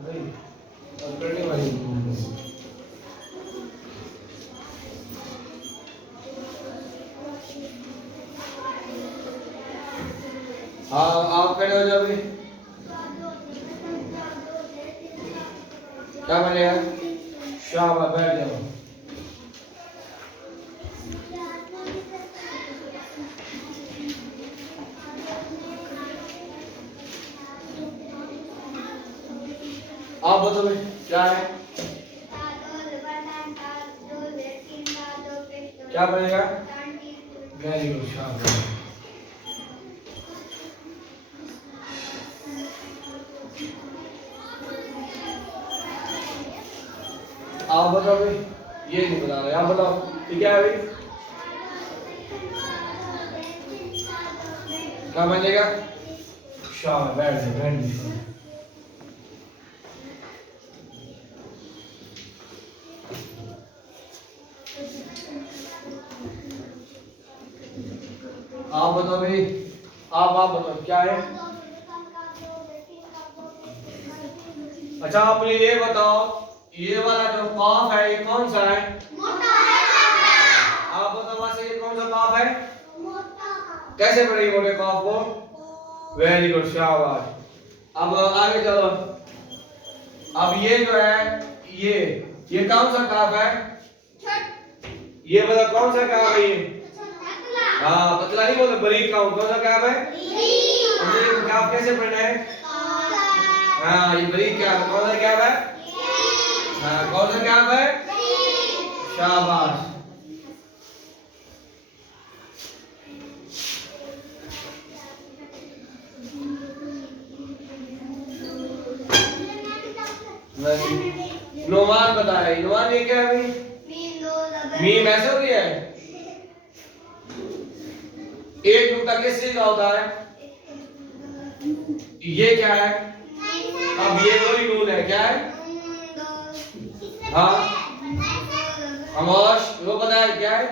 करने वाली हाँ आप खड़े हो जाओ अभी। क्या बनेगा? शाबाश बैठ जाओ। आप बताओ भाई क्या है? क्या बनेगा? वेरी गुड शाबाश। आप बताओ भाई। ये नहीं बता रहे आप बताओ ये क्या है भाई? क्या बनेगा? शाबाश बैठ जाओ बैठ जाओ। आप बताओ भाई। आप बताओ क्या है? अच्छा आप मुझे ये बताओ ये वाला जो कॉफ है ये कौन सा है? मोटा है। आप बताओ वहां से ये कौन सा कॉफ है? मोटा। कैसे पढ़ेगी मोटे कॉफ को? वेरी गुड शाबाश। अब आगे चलो। अब ये जो है ये कौन सा कॉफ है? ये बताओ कौन सा कॉफ है ये? हाँ पतला नहीं बोलते बारीक कॉफ। कौन सा कॉफ है? ये कॉफ कैसे पढ़ना है? हाँ ये बारीक कॉफ कौन सा कॉफ है? हाँ कौन सा कॉफ है? शाबाश। नोमान बताया। नोमान ये क्या है भाई? मीम ऐसे होती है। एक नुक्ता किस चीज का होता है? ये क्या है? अब ये दो ही नून है क्या है? हाँ खामोश वो पता है क्या है?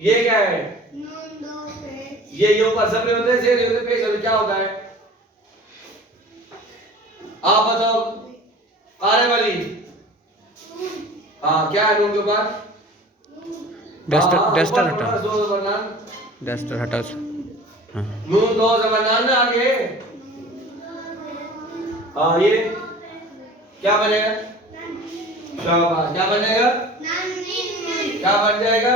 ये क्या है? ये ऊपर जबरे होते हैं जेर होते पेश होते क्या होता है? आप बताओ आने वाली। हाँ क्या है नून के ऊपर? डस्टर हटा। डस्टर हटा उसे। हाँ नून दो जबरनान ना आगे। हाँ ये क्या बनेगा? शाबाश क्या बनेगा? क्या बन जाएगा?